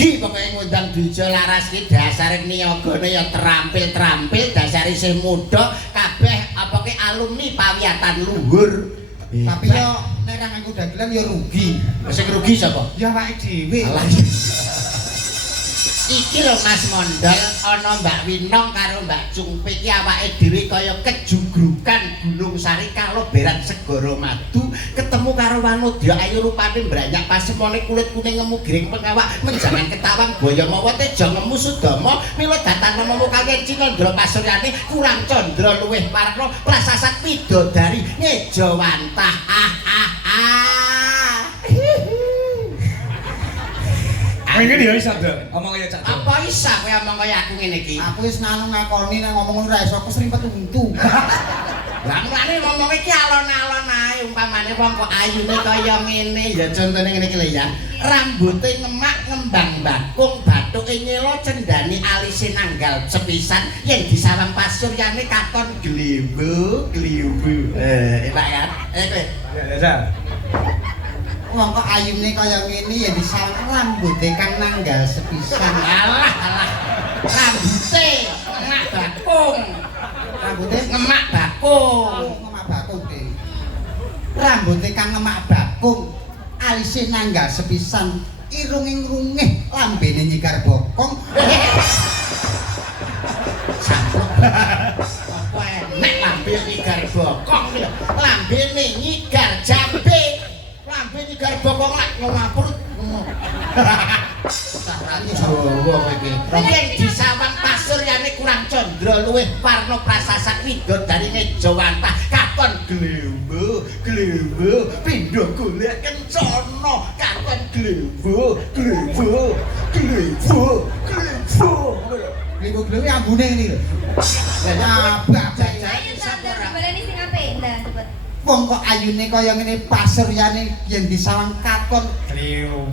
rugi pokoknya ngundang Dwijo Laras ki dasar niyagane ya terampil dasar isih muda kabeh apa ki alumni pawiatan luhur. Tapi yo nek ra nganggo dagelan yo rugi. Sing rugi sapa? Ya awake dhewe. Iki lho Mas Mondol ana Mbak Winong karo Mbak Cungpik iki awake dhewe kaya kejugrukan Gunung Sari kaloberan Segara Madu ketemu karo Wanodya ayu rupane mbranyak pasemone kulit kuning ngemu giring pengawak menjangan ketawang boyo mawa teja ngemu sudama mila datang nemu kaliyan Cinandra Pasuryane kurang condra luwih warna prasasat widodari ngejawantah Pengen ya isa nduk, omong kaya cak. Apa isa kowe omong kaya aku ngene iki? Aku wis nganu ngakoni nek ngomong ora iso aku serimpet untu. Lah mulane ngomong iki alon-alon ae umpamane wong kok ayune kaya ngene ya contone ngene iki lho ya. Rambuté ngemak ngembang bakung, bathuke nyelo cendani alise nanggal sepisan yen disawang pasuryane katon glimbu. Enak kan? Kowe. Ya. Wong kok ayune kaya ngene ya disawang rambuté kang nanggal sepisan. Alah. Rambute ngemak bakung. Rambuté Ngemak bakung. ngemak bakung iki. Rambuté kang ngemak bakung, alise nanggal sepisan, irunge ngrungeh, lambene nyigar bokong. Samplok. Apa enek lambe nyigar bokong iki lho. Lambene nyigar jambe. Lambe nyigar bokong lak ngomapurut. Sarane Jawa kowe iki. Yen disawang pasuryane kurang condra luwih warna prasasat widodari ngejawantah katon glembu pindho golek kencana katon glembu. Glewu-glewu ambune ngene lho. Lah abak Ayo Sandra baleni sing apik. Lah cepet. wong kok ayune kaya ngene pasuryane yen disawang katon glewu.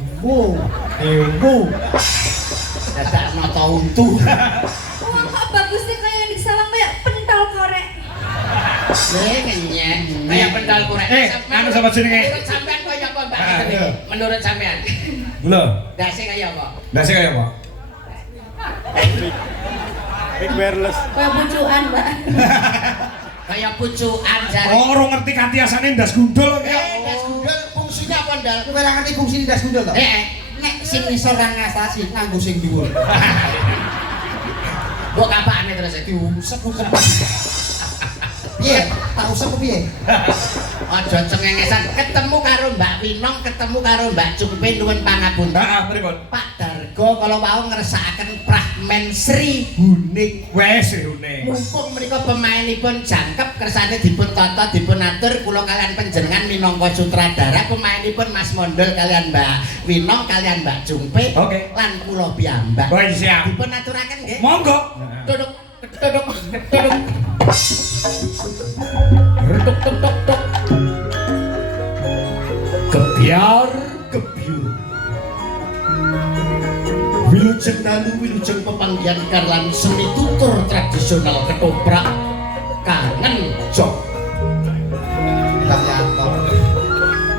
Dadak nata untu. Wah kok bagusnya kaya yang disawang kaya pentol korek. Ngenyek kaya pendal korek. Anu sama jenenge. Menurut sampean kaya apa Mbak? Menurut sampean. Lho, Dase kaya apa? ndase kaya apa? Big wireless. Kaya pucukan, Mbak. Kaya pucukan jare. Oh, ora ngerti katiasane ndas gundul kaya. Das gundul fungsinya apa ndal? Kowe ora ngerti fungsi ndas gundul to? Nek Sing ngisor ra ngastasi nganggo sing dhuwur. mbok kapakane terus Diusep usep. Piye? Tak usep piye? aja cengengesan ketemu karo Mbak Winong, ketemu karo Mbak Cumpe nuwun pangapunten. Heeh, pripun? Pak Dargo kalau mau ngersakaken prahmen Sri Huning. Wes hune. Mumpung menika pemainipun jangkep kersane dipun tata dipun atur kula kalian panjenengan minangka sutradara pemainipun Mas Mondol kalian Mbak Winong kalian Mbak Cumpe lan kula piyambak. Oh, siap. Dipun aturaken nggih. Monggo. Duduk. Retuk tuk tuk tuk. Kebiar kebiur. Wilujeng dalu wilujeng pepanggihan karlan seni tutur tradisional ketoprak kangen jok.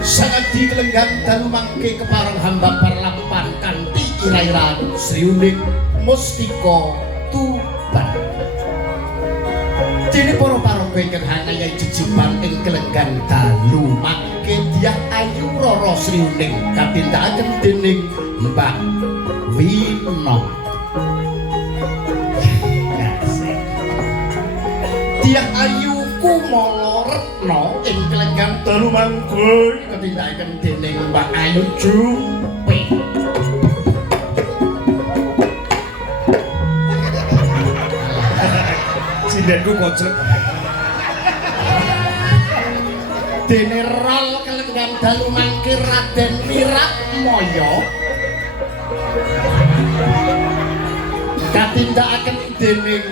Sangat dikelenggan dalu mangke keparang hamba parlampan kanthi ira-iraan Sri Unik Mustika Tuban. Dene para paraga ingkang hanaya jejiban ing kelenggan dalu mangke Dyah Ayu Rara Sri Uning katindakaken dening Mbak Winong. Dyah Ayu Kumala Retna ing kelenggan dalu mangke katindakaken dening Mbak Ayu Jumpe. Sindenku kocok. Dene rol kelenggan dalu mangke Raden Wiratmaya katindakaken dening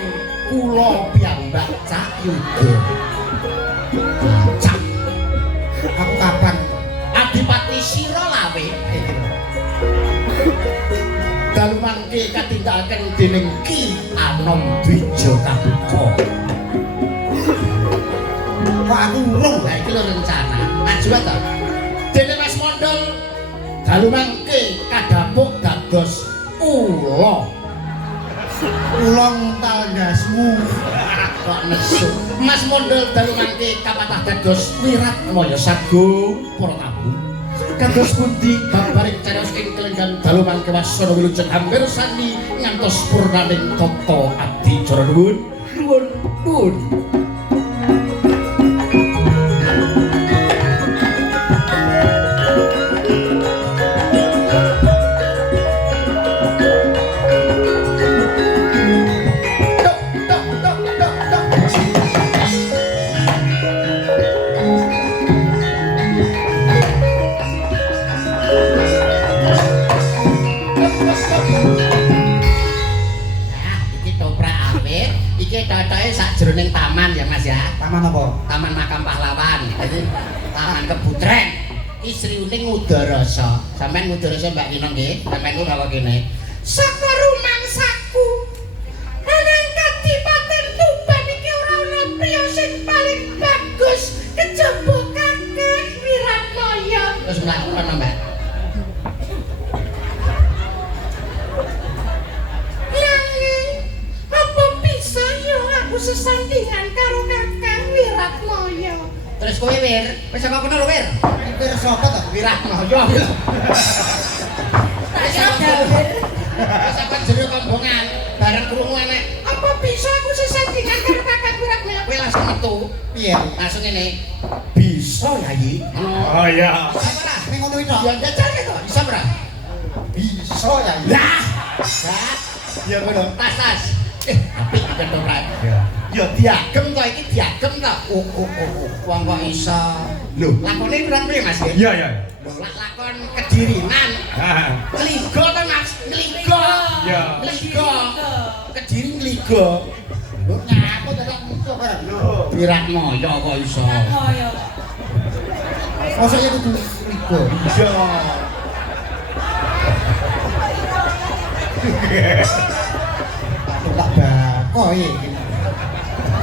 kula piyambak Cak Yuga. Cak Aku kapan? Adipati Sira Lawe. Dalu mangke katindakaken dening Ki Anom Dwija Kabuka. Kok aku urung? Lah iki lho rencana. Maju ta. Dene Mas Mondol dalu mangke kadhapuk dados Kula nguntal ndasmu. kok nesu. Mas mondol dalu mangke kapatah dados Wiratmaya sagung para tamu. Kados pundi babaring cariyos ing kelenggan dalu mangke wasana wilujeng hampir sani ngantos purnaning tata adicara nuwun. Nuwun. Cocoke sakjroning taman ya Mas ya. Taman apa? Taman Makam Pahlawan. Jadi taman Kebutren. Ki Sriuning Udarasa. Sampeyan Udarasa Mbak Kina nggih. Sampeyan kula kene. Saka rumangsaku. Nang Kadipaten Tuban iki ora ana priya sing paling bagus kejaba Kakang Wiratmaya. Terus mlakukan Mbak. Sesandingan karo Kakang Wiratmaya. Terus kowe Wir, wis saka kono lho Wir. Wir sapa to? Wiratmaya. Tak ada Wir. Wis saka jero kombongan, bareng krungu enek. Apa bisa aku sesandingan karo Kakang Wiratmaya? Kowe langsung metu. Piye? Langsung ngene. Bisa ya iki. Oh iya. Ning ngono iki to. Ya jajal to. Bisa ora? Bisa ya. Lah. Ya ngono. Tas. Apik kan to, Pak. Ya. Ya diagem to iki diagem to. Wong kok iso. Lho, lakone piye Mas? Iya, iya. Lho, lakon kedirinan. Ha. Ngligo to Mas, ngligo. Ya. Ngligo. Kediri ngligo. Lho, nyapa to kok muncul barang. Lho, Wiratmaya kok iso. Wiratmaya. Masa ya kudu ligo. Iya. Tak bakoi.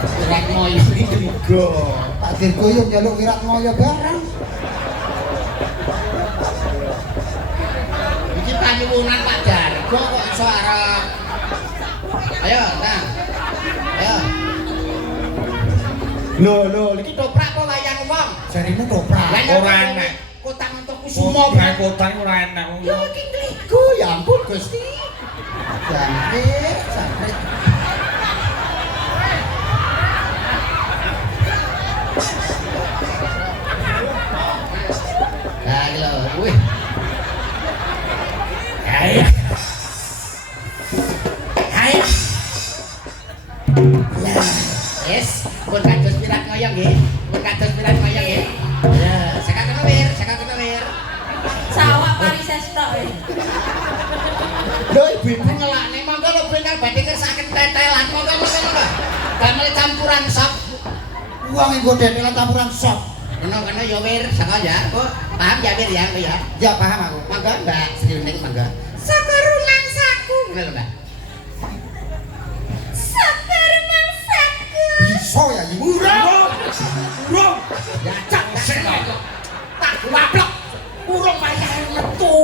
Wiratmaya iki ngligo. Tak dirgoyong njaluk Wiratmaya barang. Iki panyuwunan Pak Dargo kok iso arep. Ayo, nah. Ayo. Lho, iki toprak apa wayang wong? Jarine toprak. Ora enak. Kota Montokusumo. Semua kotane ora enak. Ya iki ngligo ya ampun Gusti. Jangkrik. Nah, iki lho, wih. Ayo. Yes, pun kados Wiratmaya nggih. Pun kados Wiratmaya nggih. Ya, saka kena Wir. Sawak parises tok. Lho ibu-ibu ngelakne monggo lho ben badhe ngersakaken tetelan monggo. Damel campuran sop. Wong engko tetelan campuran sop. Kena ya Wir, saka ya. Kok paham ya Wir ya, ya. Ya paham aku. Monggo Mbak Sriuning monggo. Saka rumangsaku. Ngono lho Mbak. Saka rumangsaku. Bisa ya iki. Urung. Ya cak sik kok. Tak waplok. Urung payah metu.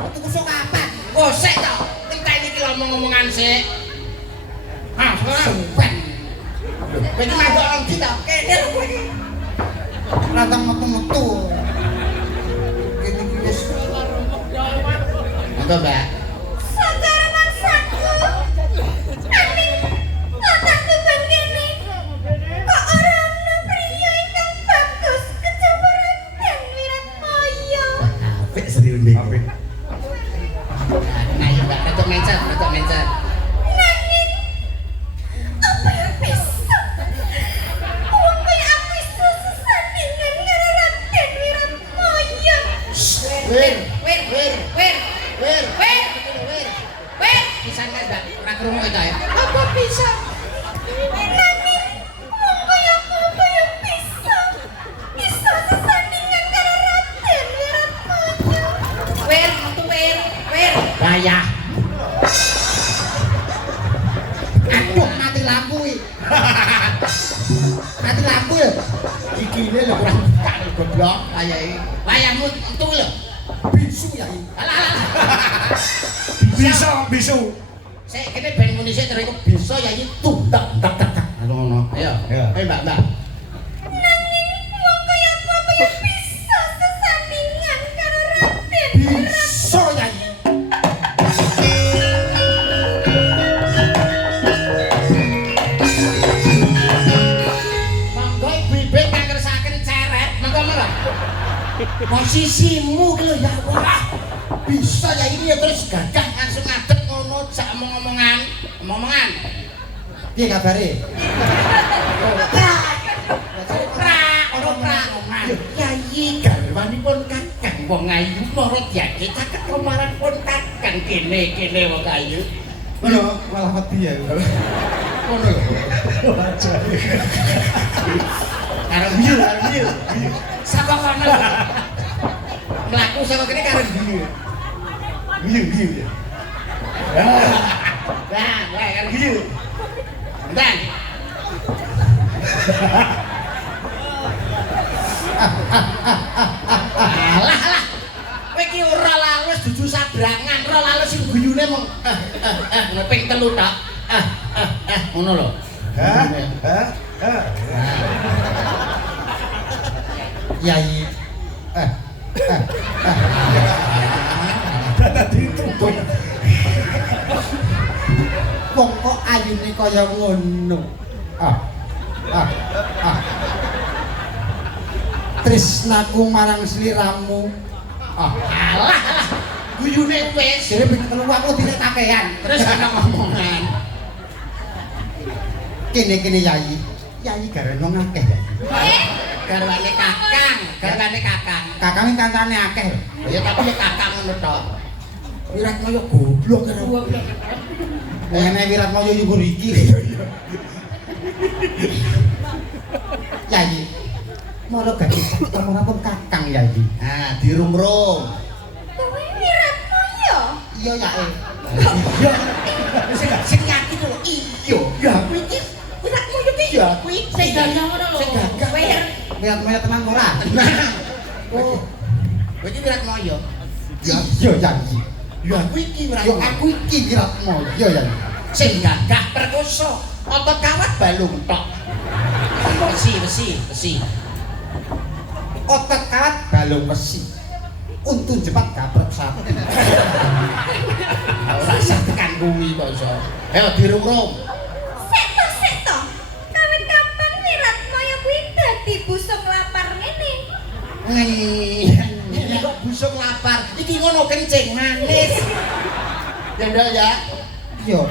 Metu kusuk kapan? Oh sik to. Enteni iki lho ngomong-ngomongan sik. Ah, sumpah. Kowe iki mabok nang ndi to? Kene lho kowe iki. Ratang metu-metu. Kene iki wis Monggo Mbak. Saka rumangsaku. Aning otakku bangkene. Kok ora ana priya ingkang bagus kejaba Raden Wiratmaya. Apik Sriuning. Apik. Nah, ya Mbak, rada mencet. Nanging apa yang bisa? Wong kaya aku iso sesandingan karo Raden Wiratmaya. Wir. Pisan kan Mbak, ora krungu to ya. Apa bisa? Nanging wong kaya aku apa yang bisa? Iso sesandingan karo Raden Wiratmaya. Bayah. aduh mati lampu iki. Mati lampu ya. Iki ne lho kurang kali goblok kaya iki. Wayahmu entu lho. Bisu ya iki. Alah. Bisa, bisu. Sik kene ben muni sik terus bisa ya iki tak. Ngono. Ayo. Ayo Mbak. Nanging wong kaya apa ya bisa sesandingan karo Raden. Bisa ya iki. Monggo ibu-ibu kang ngersakaken ceret, monggo. Posisimu ki lho ya Allah. Bisa ya ini ya terus gagah langsung ngadeg ngono jak omong-omongan. Piye kabare? Yayi garwanipun Kakang wong ayu mara diake caket lamaran pun Kakang kene wong ayu. Ngono malah wedi ya. Ngono lho. Karo biu. Saka kono. Mlaku saka kene karo biu. Biu ya. Nah, wae karo biu. Dan alah. Kowe iki ora lalus dudu sabrangan, ora lalus sing guyune mung ngeping telu tok. Ngono lho. Yai. Wong kok ayune kaya ngono. Tresnaku marang sliramu. Alah. Guyune wis. Jare ping telu aku dilek kakean. Terus ana ngomongan. Kene Yai. Yai garane wong akeh ya. Garwane Kakang. Kakange kancane akeh. Ya tapi ya Kakang ngono tok. Wiratmaya goblok karo. Ene Wiratmaya yukur iki. Yai. Mara gadis pun Kakang Yai. Nah, dirung-rung. Kowe Wiratmaya? Iya Yai. Iya. Sing yakin lho. Iya. Ya kuwi iki Wiratmaya ki ya kuwi Sing gagah ngono lho. Sing gagah. Wiratmaya tenang ora? Nah. Oh. Kowe iki Wiratmaya. Iya Yai. Ya kuwi iki Yo Wiratmaya. aku iki Wiratmaya Yai. Sing gagah perkoso. Otot kawat balung tok. Besi. Otot kawat balung besi. Untu jepat gaprek sapi. Ora usah tekan kuwi kok iso. Ayo dirung-rung. Seto. Kawit kapan Wiratmaya kuwi dadi busung lapar ngene? Ini kok busuk lapar. Iki ngono kencing manis. Ya ndak ya. Iya.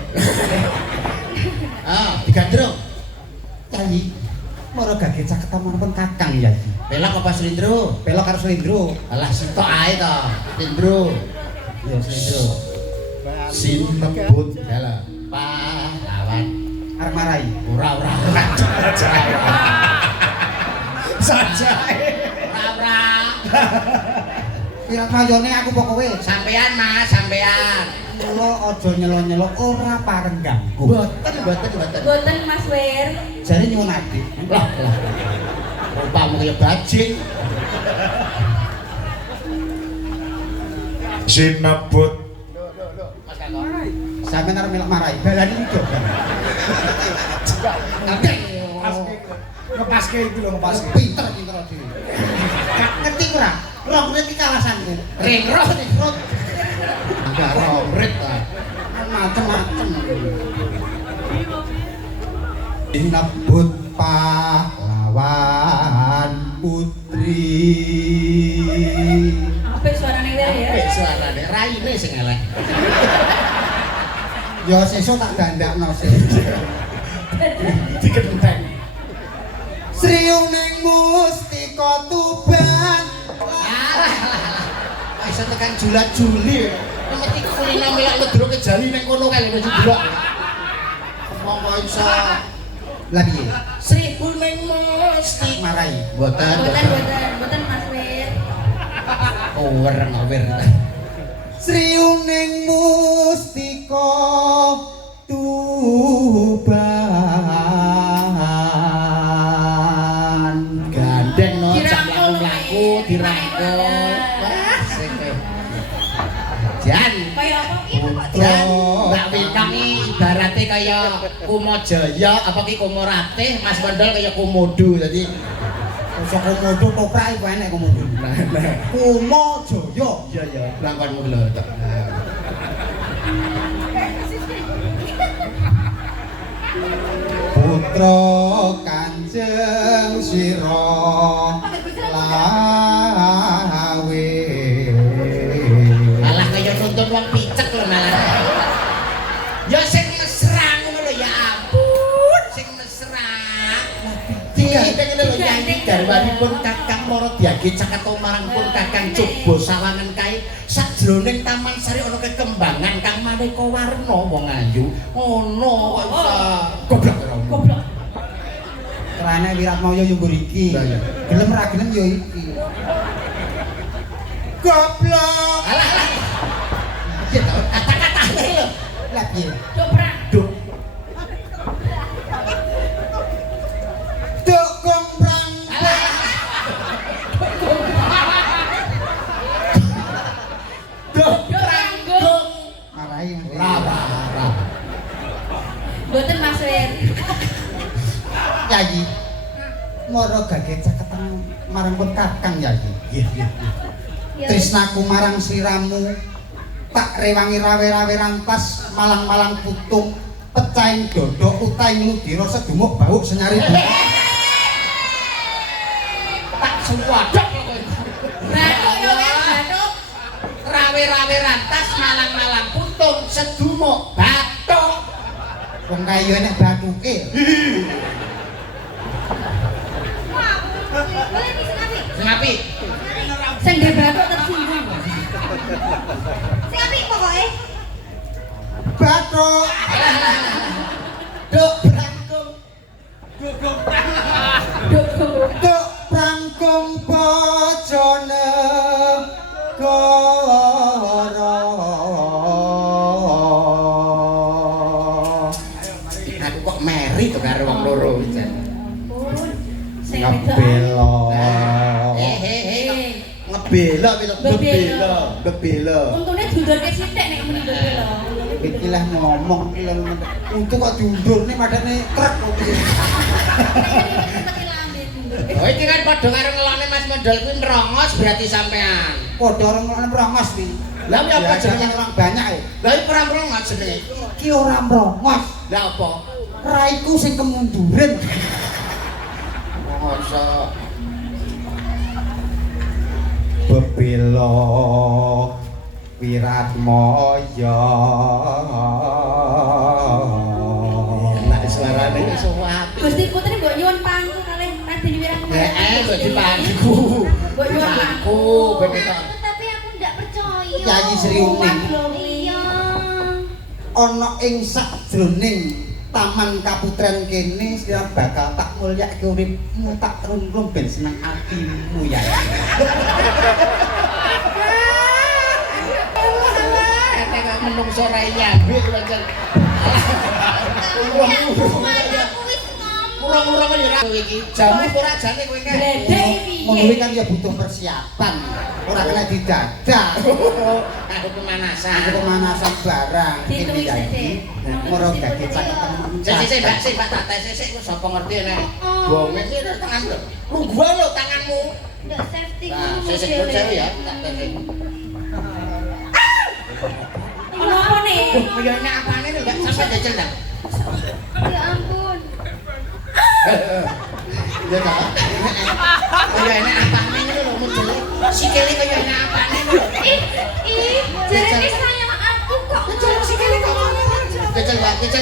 Digandrung. Yai. Mara gage caketan pun Kakang Yai. Pelok apa slindro? Pelok karo slindro. Alah sitok ae to. Slindro. Iya slindro. Sinebut dalam pahlawan. Arep marai. Ora. Sajae. Ora. Wiratmayane aku pokoke Sampean Mas, sampean. kula aja nyelo-nyelo ora pareng ganggu. Boten Mas Wir. Jare nyuwun adik. Lah. Rupamu kaya bajing. Sinebut. Mas Kakak. Sampeyan arep melok marai. Balani iki. Akeh. Ngepaske itu lho, ngepaske. Pinter iki. Ngerti ora? Rong ngerti kawasan iki. Ringroh nih, Rut. Enggak romret ta. Macem-macem. Sinebut pahlawan putri. Apa suarane Wir ya? Apik suarane, raine sing elek. Ya sesuk tak dandakno sih. Dikenteng. Sriung ning mustika tuban. Alah. Iso tekan Juli. Mesti kulino milak ledro ke jali ning kono kae lho jeblok. Monggo iso. Lah piye? 1000 ning mesti Marai. Boten Mas Wir. Ngawir. Sriung ning mustika tuban. Gandeng no Dirangkul, mlaku dirangkul. Wah. Jan. Kayak apa? Ini kok berarti kaya Kumajaya apa ki Kumoratih, Mas Wendel kaya Komodo. Dadi Usah komodo toprak iku enek komodo. Kumo Jaya. iya ya, langkonmu lho. Putra Kanjeng Sira lawe. Malah kaya nuntun wong picek lho malah. Ya sing mesra ngono lho ya ampun, sing mesra. Dikene lho nyanyi garwanipun Kakang Maradyagi Caketa marang pun Kakang Coba Sawangan kae sajroning Taman Sari ana kekembangan kang maneka warna wong ayu. Ono kok bisa goblok ora. Goblok. Kerane Wiratmaya yo nggur iki. Lah ya. Gelem ra gelem yo iki. Goblok. Alah. Ya kata-katane lho. Lah piye? Dobrak. Duh. Duk gombrang. Duh, ranggung. Marahi Mas. Ra. Mboten Mas Wir. Yayi. Mara gage caketan marang pun Kakang Yayi. Iya. Ya, Tresnaku marang sliramu tak rewangi rawe-rawe rantas malang-malang putung pecahing dodo utaing ludira sedumuk bauk senyari Tak suwadok lho. Batuk ya wis batuk. Rawe-rawe rantas malang-malang putung sedumuk batuk. wong kayu enek batuke Boleh nih sing apik. Sing apik. Sing ndek batuk tersinggung. Sing apik pokoke. batuk Duk brangkung. duk prangkung bojone goro Aku kok meri to karo wong loro iki. Ampun. Sing ngebelo Ngebela bebela. Untune diundurke sithik nek muni belo. iki lah ngomong untuk kok diundurne madane truk kok Oh iki kan padha karo ngelone Mas Modal kuwi nrongos berarti sampean. padha orang merongos nih. Lah ya apa jenenge orang banyak ya? Lah iki ora nrongos jenenge. Iki ora merongos. Lah apa? Raiku sing kemunduran. Masa Bebelo Wiratmaya. enak suarane iso apik. Gusti Putri mbok nyuwun pangku kalih Raden Wiratmaya. Kok dipangku. Mbok nyuwun Pangku ben kita. Tapi aku ndak percaya. Yayi Sri Uning. Iya. Ana ing sajroning Taman Kaputren kene sira bakal tak mulyake uripmu tak rungkum ben seneng atimu ya. Nek menungso ra nyambi pancen. Murung-murung ya ora kowe iki. Jamu ora jane kowe kae. Bledek iki. Ngono kan ya butuh persiapan. Ora kena didadak. Aku pemanasan. Aku pemanasan barang Ditulis ini jadi sithik. moro gage caketan. Sik Mbak tak tes sik kok sapa ngerti nek. Bonge sik tangan lho. Gua lho tanganmu. Ndak safety Nah, ngono. sik pun saya ya tak tes. Ono apa nih? Ya nek apane lho Mbak sampe jajal ndak. Ya ampun. Ya ta. Kaya nek apane lho muncul. Sikile kaya nek apane lho. Ih, jarene sayang aku kok. Kecil sikile kok. Kecil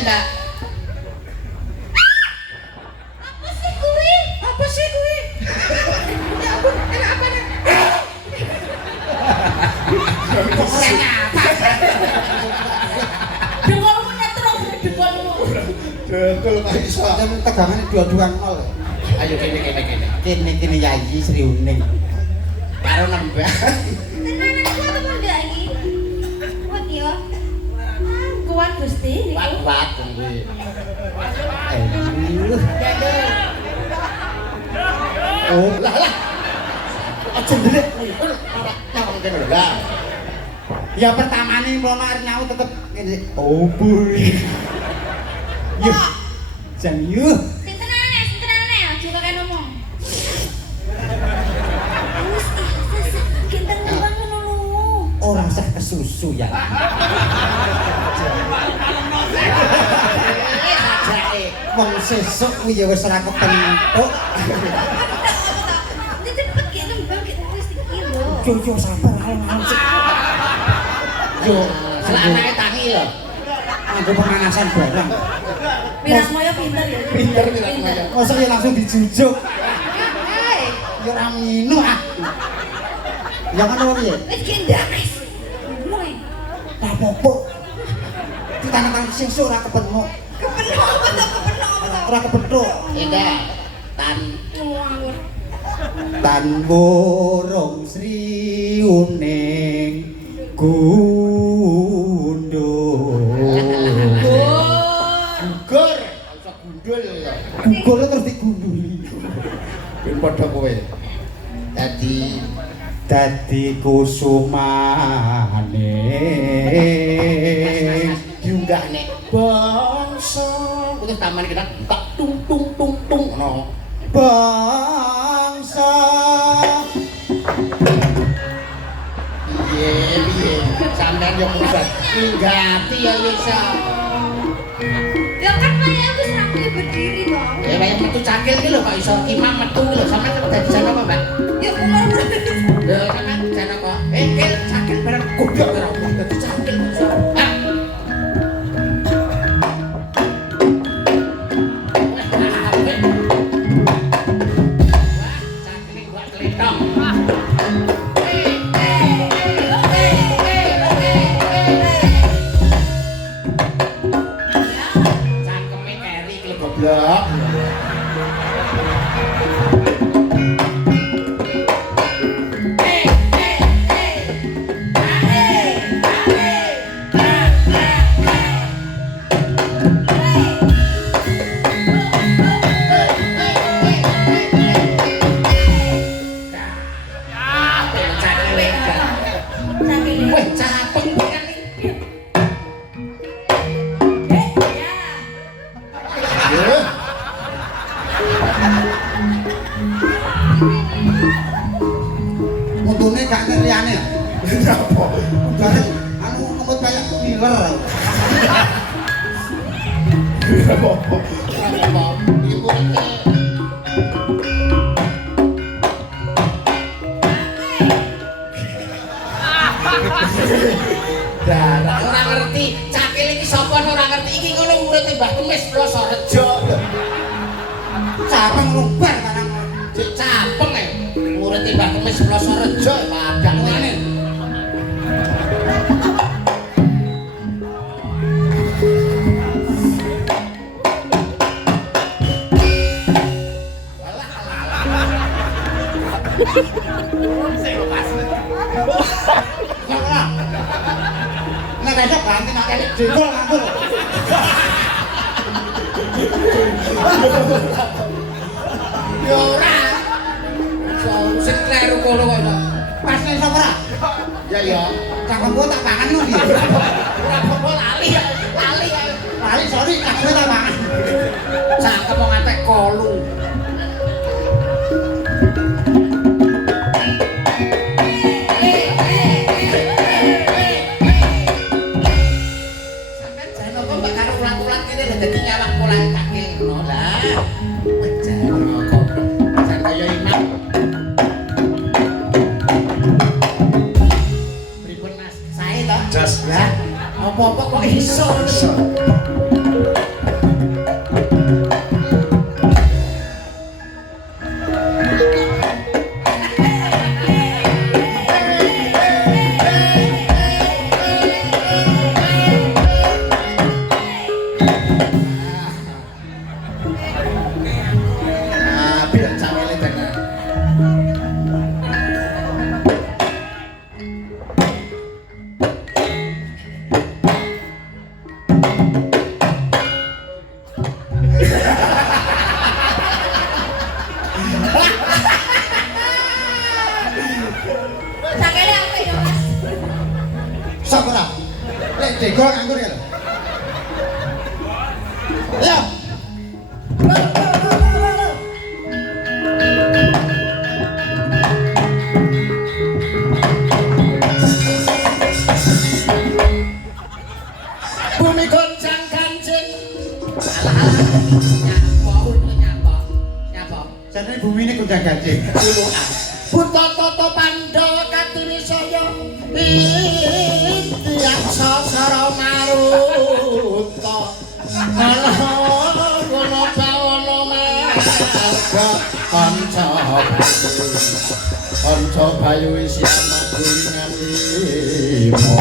Mbak. Apa sih kuwi? Apa sih kuwi? Ya ampun, enak apane? Keren apa? Dengkulmu netrok dengkulmu. Dengkul kok iso. Sampe tegangane dua-duan nol. Ayo kene. Kene Yayi Sri Uning. Karo nembak. Tenanan kuat apa ndak iki? Kuat ya. Kuat Gusti niku. Wat kuwi. Jadul. Oh, Lah. Aja ndelik. Nang kene lho. Lah. ya pertamane mlono arep nyau tetep ngene. Oh, bui. Yuh. Jan yuh. Sinten aneh, aja kok ngomong. Wis genteng nembang ngono lho. Ora usah kesusu ya. Wong sesuk kuwi ya wis ora kepentuk. Cepet ki nembang ki wis iki lho. Yo sabar alon-alon sik. Yo, Selanane tangi lho. anggo pemanasan barang. Wirasmaya pinter ya. Pinter Wirasmaya. Mosok ya langsung dijujuk. Ya ora nginu ah. Ya kan ora piye? Wis gendang wis. Mulai. Ora apa-apa. Ditanang sesuk ora kepenuk. Ora kepentuk. Enggak. Tan Ngawur. Tan burung sriuning gundul. gugur, iso gundul ya. Gugur terus digunduli. Ben padha kowe. Dadi kusumane diunggah nek bangsa terus taman kita tak tung tung tung tung ngono. bangsa Piye sampean yo pusat nggati ya wis. Ya kan saya wis rapi berdiri toh. Ya kaya metu cakil iki lho kok iso kimang metu lho sampean kok dadi jana apa, Mbak? Ya keluar. Lho sampean jana apa? Kil cakil bareng goblok ora dadi cakil. Ah. Goblok. Weh, capek kan iki. mutune gak liyane. Apa? Bareng anu ngemut kayak ngiler. Apa? Ibu iki. Darah ora ngerti, cakil iki sapa ora ngerti iki ngono murid Mbah Kemis Plosorejo. Capeng lumbar karang. Cek capeng e. Murid Mbah Kemis Plosorejo padang ngene. Nek besok ganti nek kene jengkol nganggur. Yo ora. Sing kleru kono kok. Pas nek sapa ora? Ya ya. Cangkemku tak pangan lho iki. Ora apa lali ya. Lali ya. Lali sorry cangkemku tak pangan. Cangkem wong atek kolu. Sampai jan apa mbak karo ulat-ulat kene lho dadi nyawak pola kakil ngono lah. Jan kok jan kaya imam. Pripun Mas? Sae to? Jas. Lah, apa-apa kok iso. Ah, biar cangkele tenan. Ayo. Bumi goncang ganjing. Nyapa. Jane bumi ini kuncang ganjing. Uluan. Buta tata Pandhawa katiri saya. Tiang sasara maruta. Ana bawana marga kanca bayu isi magulingan limo.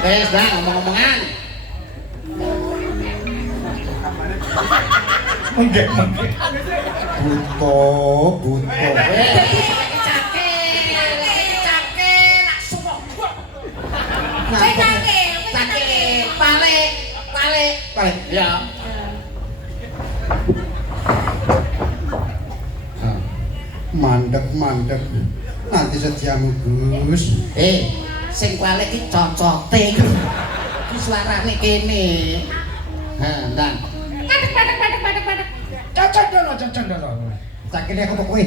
Wes dah ngomong-ngomongan. Menggek. Buto. Balik. Ya. Mandek. Nanti setiamu Gus. Sing balik iki cocote iku. Iki suarane kene. Ha, ndan. Padek. Cocok dulu. Cakile aku kowe.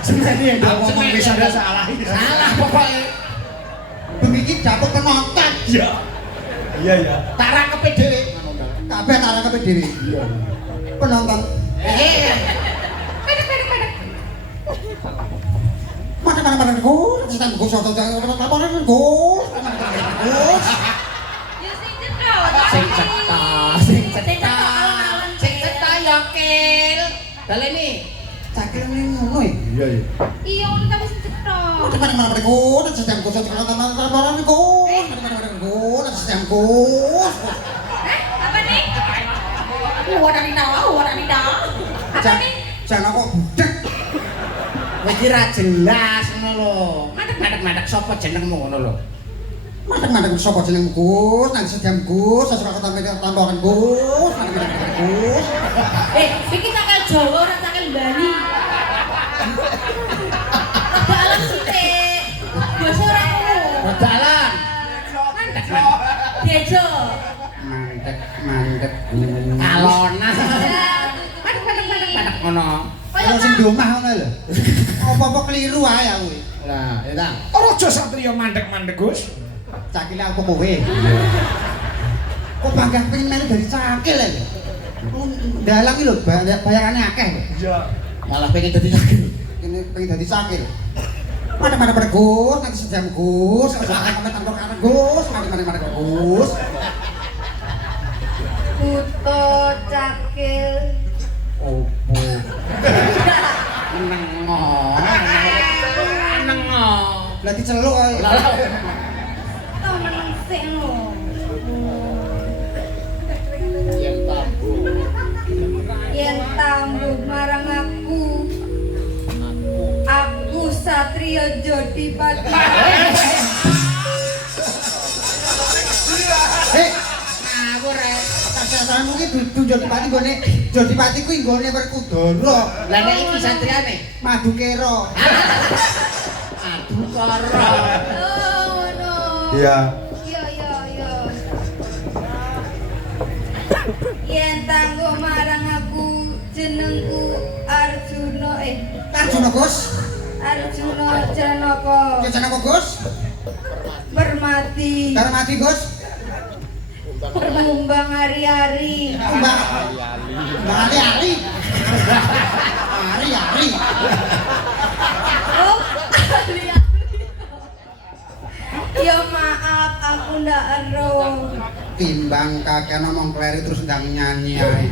Sebenarnya yang gak ngomong bisa ada salah. Salah pokoke. Begini dapet penonton. Iya. Tak rangkepe dhewe. Kabeh tak rangkepe dhewe. Penonton. Padek. Mana Gus, kita Gus Gus. Sing cetha ya kil. Dalene. Cakile ini ngono ya. Iya. Iya, ngono tapi sing cetha. Mana Gus, sedang Gus Gus. Apa nih? Apa nih? Jangan kok budek. Wis ora jelas ngono lho. Madek sapa jenengmu ngono lho. Mandek sapa jeneng Gus, nang sedang Gus, sesuk tambahan Gus, mandek Gus. Iki cakal Jawa ora cakal Bali. Dalan sithik. Basa ora ngono. Dalan. Dejo. Mandek. Alona. Madek ngono. Kalau sing di omah ngono lho. Apa-apa keliru ae aku. Lah, ya ta. Raja Satria mandek Gus. Cakile aku kowe. Kok bangga pengen melu dari cakil lho. Dalang iki lho bayarane akeh. Iya. Malah pengen dadi sakit. Ini pengen dadi cakil. Mana Gus, nanti sejam Gus, karo Gus, mana Gus. Buto cakil. Opo? Nengo. Lah diceluk ae. Tau meneng sik lho. Yen tambuh marang aku Satria Jodipati. Ngawur ae. Sasaranmu ki dudu Jodipati nggone Jodipati kuwi nggone Werkudara. Lah nek iki satriane Madukera. aduh karo. Oh, ngono. Iya. Iya. Yen tangguh marang aku jenengku Arjuna Arjuna Gus. Arjuna Janaka. Janaka Gus. Bermati. Karo mati Gus. Bermumbang hari-hari. Mbak Ali. Ari. Oh, hari-hari. Ya maaf, aku ndak ero. Timbang kakek ngomong kleri terus ndang nyanyi ae.